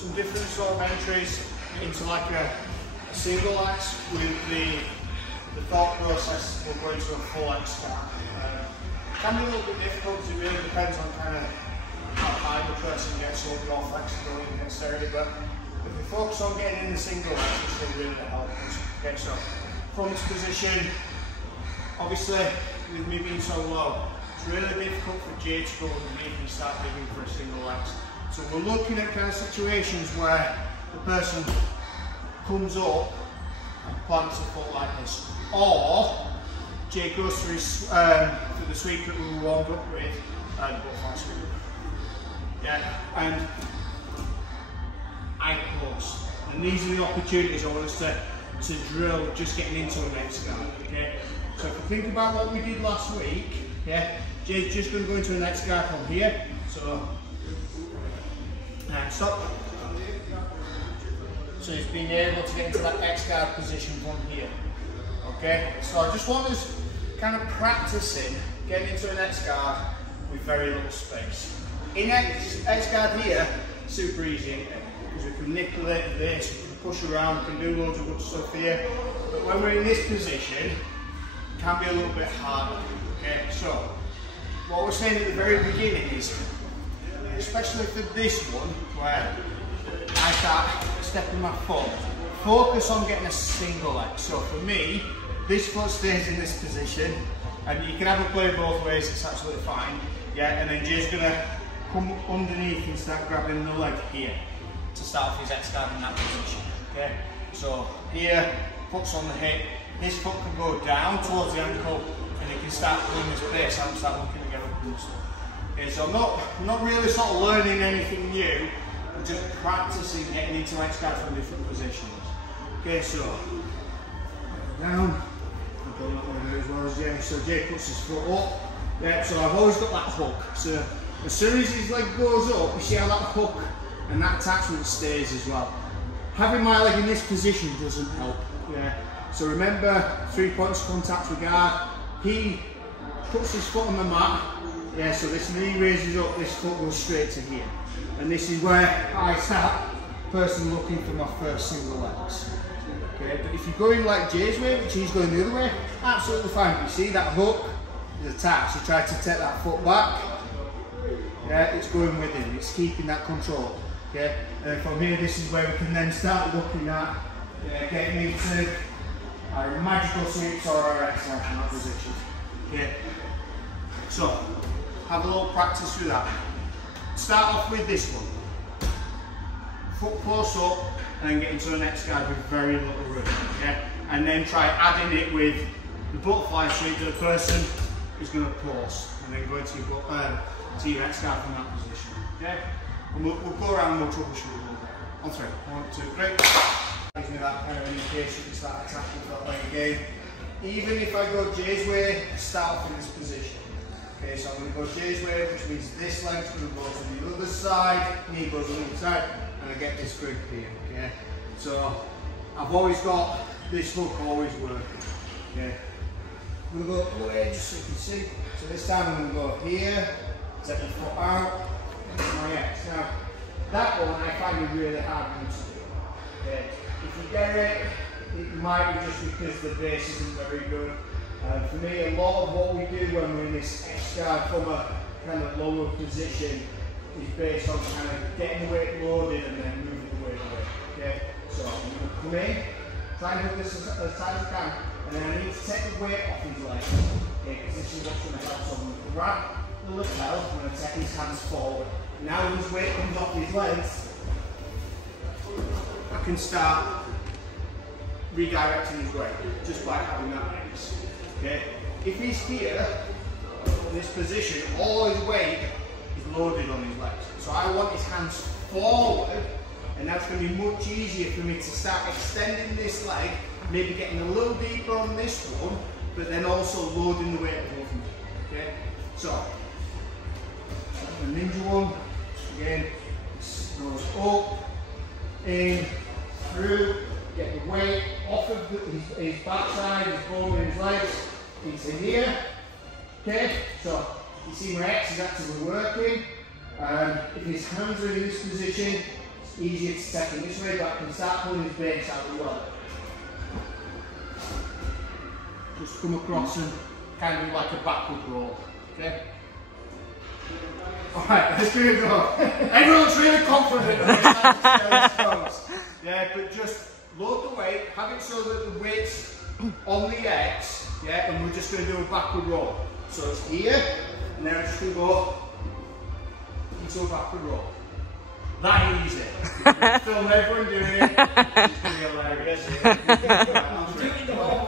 some different sort of entries into like a single axe with the thought process will go into a full axe start. Can be a little bit difficult because it really depends on kind of how high the person gets or more flexibility necessarily, but if we focus on getting in the single axe, it's going to really help us. Okay, so from this position, obviously with me being so low, it's really difficult for Jay to go underneath and start digging for a single axe. So we're looking at kind of situations where the person comes up and plants a foot like this, or Jay goes for his for the sweep that we warmed up with, butterfly sweep. Yeah, and I close. And these are the opportunities I want us to drill just getting into a next guard. Okay, so if you think about what we did last week, yeah, Jay's just going to go into a next guard from here. So and stop. So he's been able to get into that X guard position from here. Okay, so I just want us kind of practicing getting into an X guard with very little space. In X guard here, super easy because we can manipulate this, we can push around, we can do loads of good stuff here. But when we're in this position, it can be a little bit harder. Okay, so what we're saying at the very beginning is, especially for this one, where I start stepping my foot, focus on getting a single leg. So for me, this foot stays in this position, and you can have a play both ways, it's absolutely fine. Yeah, and then Jay's gonna come underneath and start grabbing the leg here to start off his X guard in that position. Okay, so here, foot's on the hip, this foot can go down towards the ankle, and you can start pulling this base out and start looking to get up and stuff. Okay, so I'm not really sort of learning anything new, but just practicing getting into X guard from different positions. Okay, so down, I've done that one as well as Jay. So Jay puts his foot up. Yeah, so I've always got that hook. So as soon as his leg goes up, you see how that hook and that attachment stays as well. Having my leg in this position doesn't help. Yeah. So remember, 3 points of contact with guard. He puts his foot on the mat. Yeah, so this knee raises up, this foot goes straight to here. And this is where I start personally looking for my first single legs. Okay, but if you're going like Jay's way, which he's going the other way, absolutely fine. But you see that hook is attached, you try to take that foot back. Yeah, it's going with him, it's keeping that control. Okay, and from here, this is where we can then start looking at getting into our magical sweeps or our X guard in that position. Okay, so have a little practice with that. Start off with this one. Foot close up and then get into an X guard with very little room. Okay? And then try adding it with the butterfly sweep that the person is going to pause and then go into your X guard from that position. Okay? And we'll go around and we'll troubleshoot a little bit. On 3, 1, 2, great. Gives me that kind of indication to start attacking that leg again. Even if I go Jay's way, start off in this position. Okay, so I'm going to go Jay's way, which means this leg's going to go to the other side, knee goes on the other side, and I get this grip here. Okay, so I've always got this hook always working. Okay, I'm going to go away just so you can see. So this time I'm going to go here, take the foot out, into my X. Now, that one I find it really hard to do. Okay, if you get it, it might be just because the base isn't very good. For me, a lot of what we do when we're in this X guard from a kind of lower position is based on kind of getting the weight loaded and then moving the weight away. Okay, so I'm going to come in, try and do this as tight as I can, and then I need to take the weight off his legs. Okay, because this is what's going to help. So I'm going to grab the lapel, I'm going to take his hands forward. Now when his weight comes off his legs, I can start redirecting his weight just by having that X. Okay, if he's here in this position, all his weight is loaded on his legs. So I want his hands forward, and that's going to be much easier for me to start extending this leg, maybe getting a little deeper on this one, but then also loading the weight above me. Okay, so the ninja one again, goes up, in, through. Get the weight off of his backside, his bone and his legs into here. Okay, so you see my X is actively working. If his hands are in this position, It's easier to take in this way, but I can start pulling his base out as well. Just come across and kind of do like a backward roll, okay? Alright, let's give it a go. Everyone's really confident of this. Yeah, but just load the weight, have it so that the weight's on the X, yeah, and we're just going to do a backward roll. So it's here, and then I'm just going to go into a backward roll. That easy. Film everyone doing it. It's going to be hilarious. I'm doing the whole